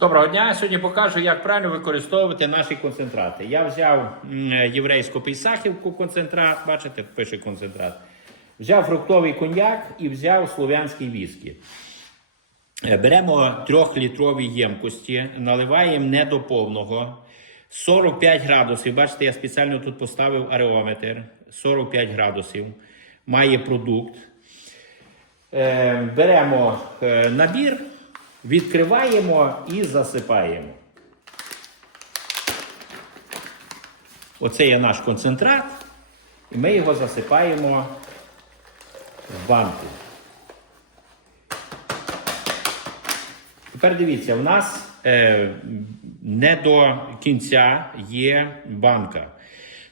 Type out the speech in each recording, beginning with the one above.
Доброго дня! Я Сьогодні покажу, як правильно використовувати наші концентрати. Я взяв єврейську пейсахівку концентрат, бачите, пише концентрат. Взяв фруктовий коньяк і взяв слов'янський віскі. Е, Беремо трьохлітрові ємкості, наливаємо не до повного. 45 градусів. Бачите, я спеціально тут поставив ареометр. 45 градусів. Має продукт. Е, Беремо е, набір, відкриваємо і засипаємо. Оце є наш концентрат, і ми його засипаємо в банку. Тепер дивіться, у нас е, не до кінця є банка.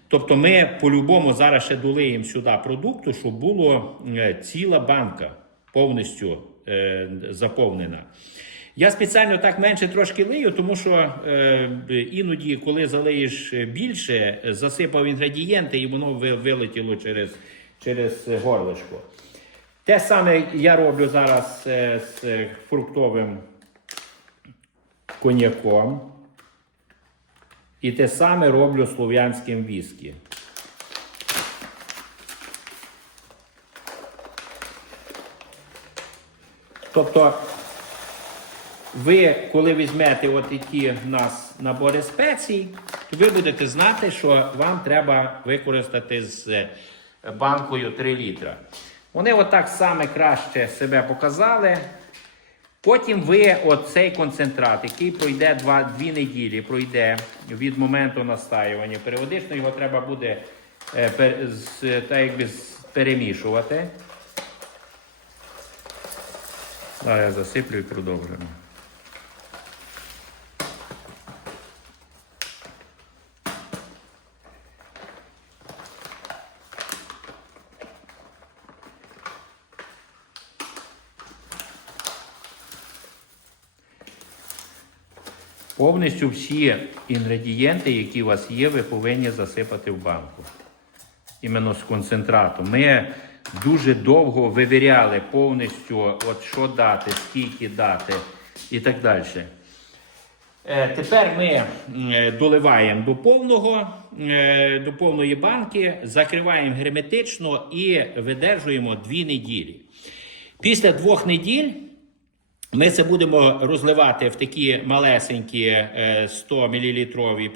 Тобто ми по-любому зараз ще долиємо сюди продукту, щоб було е, ціла банка повністю е, заповнена. Я спеціально так менше трошки лию, тому що е, іноді, коли залиєш більше, засипав інгредієнти і воно вилетіло через, через горлишко. Те саме я роблю зараз е, з фруктовим коньяком. І те саме роблю слов'янським віскі. Тобто, ви, коли візьмете от в нас набори спецій, то ви будете знати, що вам треба використати з е, банкою 3 літра. Вони отак саме краще себе показали. Потім ви оцей концентрат, який пройде 2, 2 неділі, пройде від моменту настаювання. Періодично його треба буде е, пер- з- так якби перемішувати. Зараз я засиплю і продовжуємо. Повністю всі інгредієнти, які у вас є, ви повинні засипати в банку. Іменно з концентратом. Ми дуже довго вивіряли повністю, от що дати, скільки дати і так далі. Е, Тепер ми е, доливаємо до повного, е, до повної банки, закриваємо герметично і видержуємо 2 неділі. Після двох неділь ми це будемо розливати в такі малесенькі е, 100 мл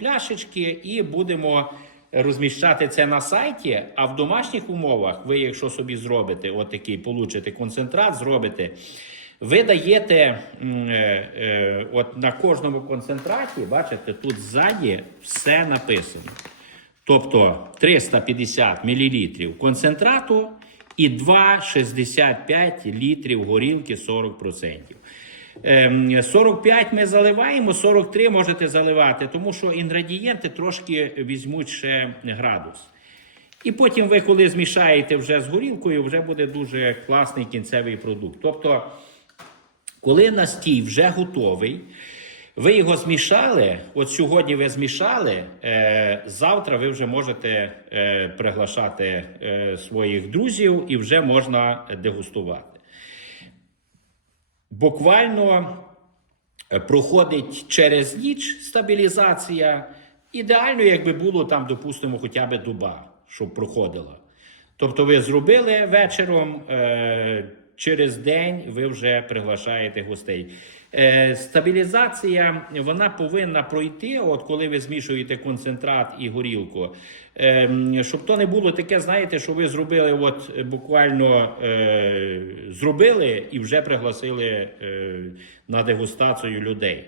пляшечки і будемо розміщати це на сайті. А в домашніх умовах, ви, якщо собі зробите отакий, получите концентрат, зробите. Ви даєте е, е, от на кожному концентраті, бачите, тут ззаді все написано. Тобто 350 мл концентрату і 2,65 літрів горілки 40%. Ем, 45 ми заливаємо, 43 можете заливати, тому що інгредієнти трошки візьмуть ще градус. І потім ви, коли змішаєте вже з горілкою, вже буде дуже класний кінцевий продукт. Тобто, коли настій вже готовий, ви його змішали. От сьогодні ви змішали, е, завтра ви вже можете е, приглашати е, своїх друзів і вже можна дегустувати. Буквально е, проходить через ніч стабілізація. Ідеально, якби було там, допустимо, хоча б доба, щоб проходила. Тобто ви зробили вечором, е, через день ви вже приглашаєте гостей. Е, стабілізація вона повинна пройти, от коли ви змішуєте концентрат і горілку. Е, щоб то не було таке, знаєте, що ви зробили, от буквально е, зробили і вже пригласили е, на дегустацію людей.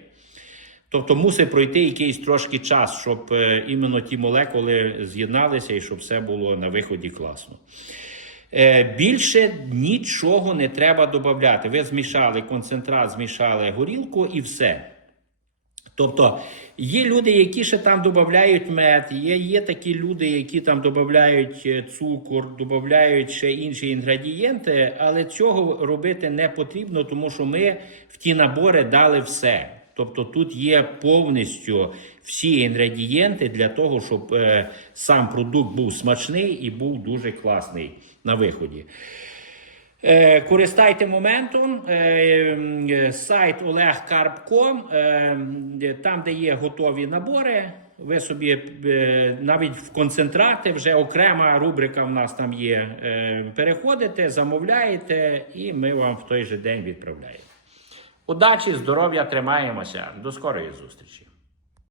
Тобто мусить пройти якийсь трошки час, щоб іменно ті молекули з'єдналися і щоб все було на виході класно. Е, Більше нічого не треба додати. Ви змішали концентрат, змішали горілку і все. Тобто є люди, які ще там додають мед, є, є такі люди, які там додають е, цукор, додають ще інші інгредієнти, але цього робити не потрібно, тому що ми в ті набори дали все. Тобто тут є повністю всі інгредієнти для того, щоб е, сам продукт був смачний і був дуже класний на виході. Е, Користайте моментом. Е, Сайт olegkarp.com, е, там, де є готові набори. Ви собі е, навіть в концентрати, вже окрема рубрика в нас там є. Е, Переходите, замовляєте, і ми вам в той же день відправляємо. Удачі, здоров'я, тримаємося. До скорої зустрічі!